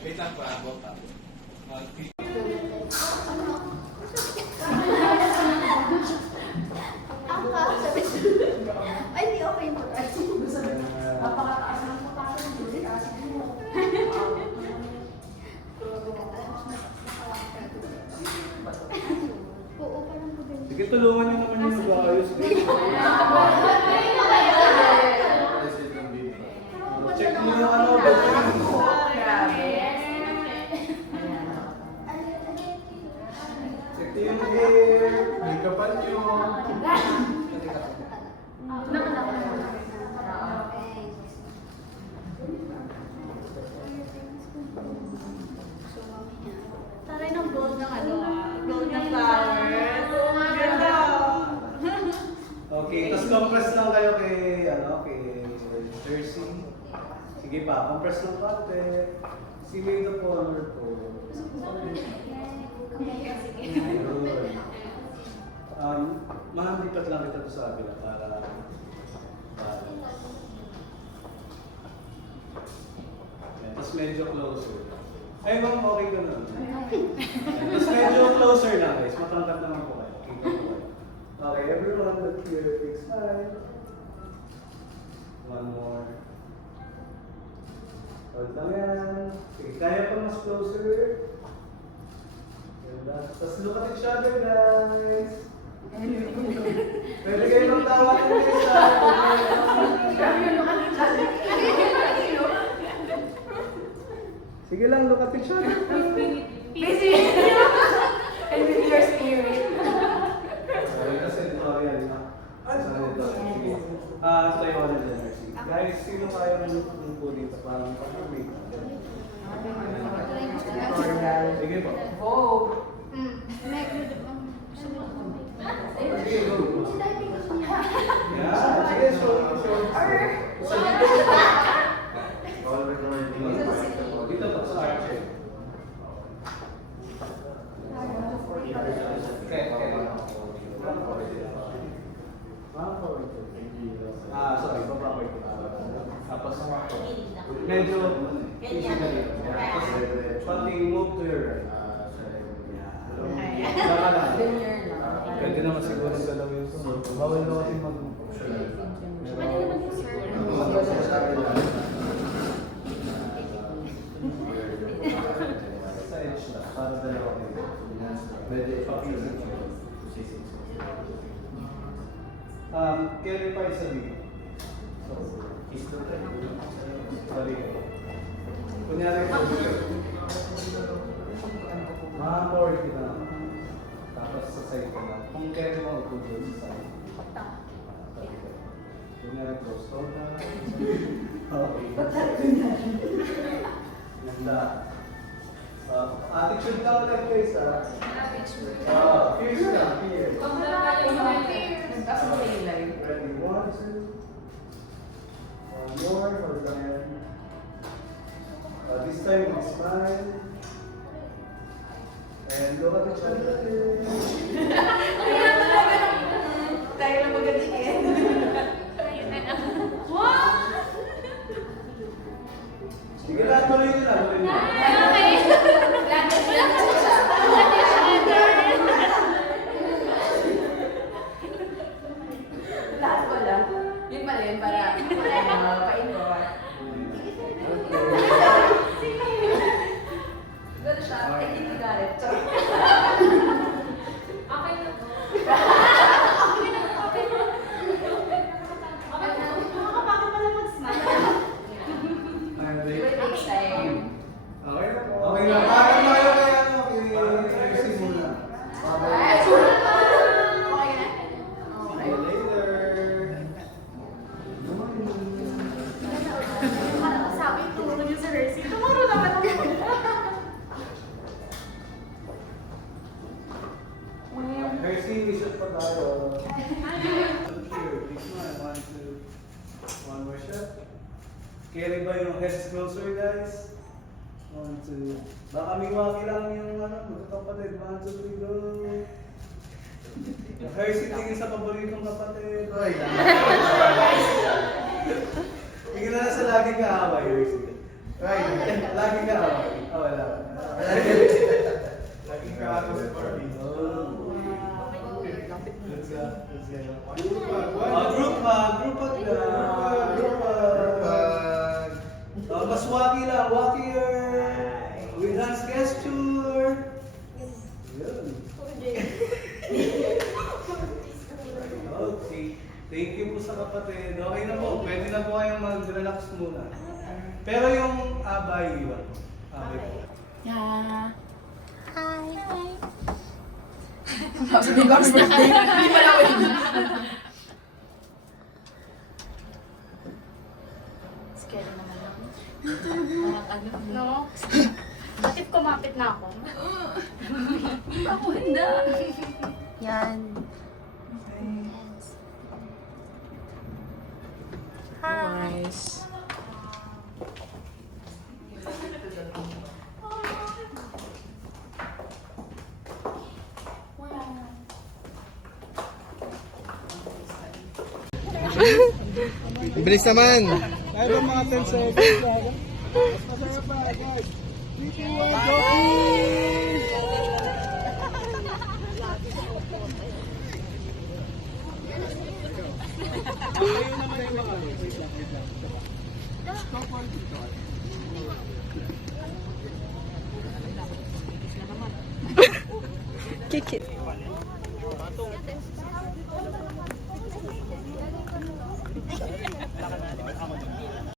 Wait lang po, abot pa. Ay, di okay mo. Napakataas ng patakas ng bulit. Oo, parang maganda. Sige, tulungan niyo naman yung nag-aayos. Check mo yung ano, check yung hair, make-upan niyo. Taray ng gold ng ano, gold ng flowers. Ganda. Okay, tapos compress lang kayo kay, kay Jersey. Sige pa, compress ng konti. Sige the color po. Ma'am, lipat lang kita to sa kabila para tapos medyo closer. Ay, ma'am, okay ka na. Tapos medyo closer na, guys. Matangkat naman po kayo. Kita po kayo. Okay, everyone, look here. Big smile. One more. Hold lang yan. Sige, kaya pa mas closer. Ganda. Tapos look at each other, guys. Pwede kayo magtawa ng isa. Sige lang, look at each other. Busy. And with your spirit. Sorry, kasi tutorial na. Sige. Tayo ka na dyan. Guys, sino kaya ng po dito? Parang pag-make. Sige po. Oh. Sige, go. Yeah, sige, show. All recording. Dito po sa archer. Sorry, bababa ito. Tapos, medyo easy na rin. Tapos, pati move to your right. Pwede naman siguro ang galawin ko. Bawal na kasi mag-move. Pwede naman yung sir. Sa edge na, para dalawa kayo. Medyo papisin. Kaya pa isa dito. So, bali ko. Kunyari ko, ma-forward kita na. Tapos sa side ka lang. Kung kaya mo upo doon sa side. Kunyari close to na. Okay. Ganda. Attitude lang lang guys ha. Fierce ka. Fierce. Ready, 1, 2. One more, hold on yan. This time, smile. And look at each other. Tayo lang magatingin. Malin para painor. Gano'n siya, hindi ko galit. Okay na po. Nakakapakit pala mag-smile. Ayun, ready? Wait, next time. Okay na po. Okay na. Parang tayo kaya ano, i-receive muna. Ay, Okay. okay na. See you later. Sabi, turo niyo sa Hershey. Tumuro naman ako. Mercy, isot pa tayo. Here, big smile. 1, 2. One more shot. Carry ba yung heads closer, guys? 1, 2. Baka may waki lang yung magkakapatid. 1, 2, 3, go. Hershey, tingin sa paboritong kapatid. Ay, tingin na sa lagi ka away, Hershey. Lagi ka away. Oh, wala. Lagi ka away sa party. Let's go. Group hug na. Mas waki lang, wakier. With hands gesture. Yun. Okay. Thank you po sa kapatid. Okay na po. Pwede na po kayong mag-relax muna. Pero yung abay, iwan. Abay po. Yeah. Hi. Hi. Sabi ko, happy birthday. Hindi pala ko yun. Scary naman lang. Parang no? Bakit kumapit na ako? Ako hindi. Yan. Hi. Nice. Bilis naman. Kaya ba mga 10 seconds? Mas masarap pa, guys. 3, 2, 1, go! Kayo naman yung mga wait lang. Stop one, Kikit.